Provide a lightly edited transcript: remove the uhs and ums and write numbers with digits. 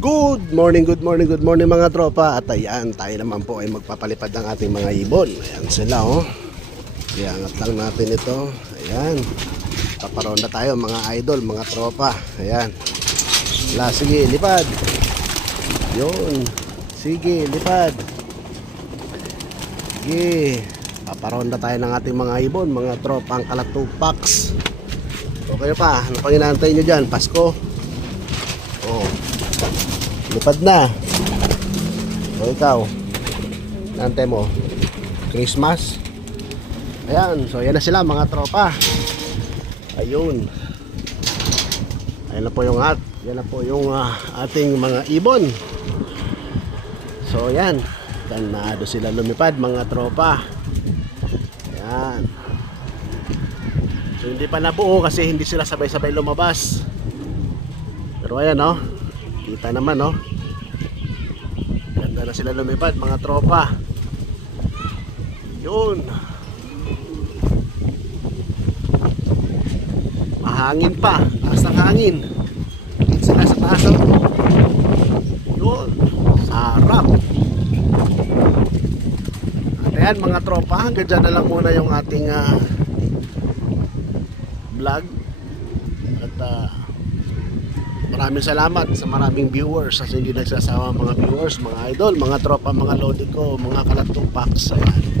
Good morning, good morning, good morning mga tropa. At ayan, tayo naman po ay magpapalipad ng ating mga ibon. Ayan sila oh. Iangat lang natin ito. Ayan. Paparonda tayo mga idol, mga tropa. Ayan. Sige, lipad. Yun. Sige, lipad. Sige. Paparonda tayo ng ating mga ibon, mga tropa ang kalat 2 packs. Okay pa, ano pang inaantay nyo dyan? Pasko. Oh. Lipad na. O ikaw, nantay mo Christmas. Ayan, so yan na sila mga tropa. Ayun. Ayan na po yung yan na po yung ating mga ibon. So yan, ganado sila lumipad mga tropa. Ayan. So hindi pa nabuo kasi hindi sila sabay-sabay lumabas. Pero ayan oh, kita naman oh. Ganda na sila lumipad mga tropa. Yun. Mahangin pa, taas ng hangin. Dito sila sa taas oh. Yun, sarap. At ayan mga tropa, hanggang dyan na lang muna yung ating vlog. At maraming salamat sa maraming viewers, sa hindi nagsasawa mga viewers, mga idol, mga tropa, mga lodi ko, mga kalat 2 packs. Ayan.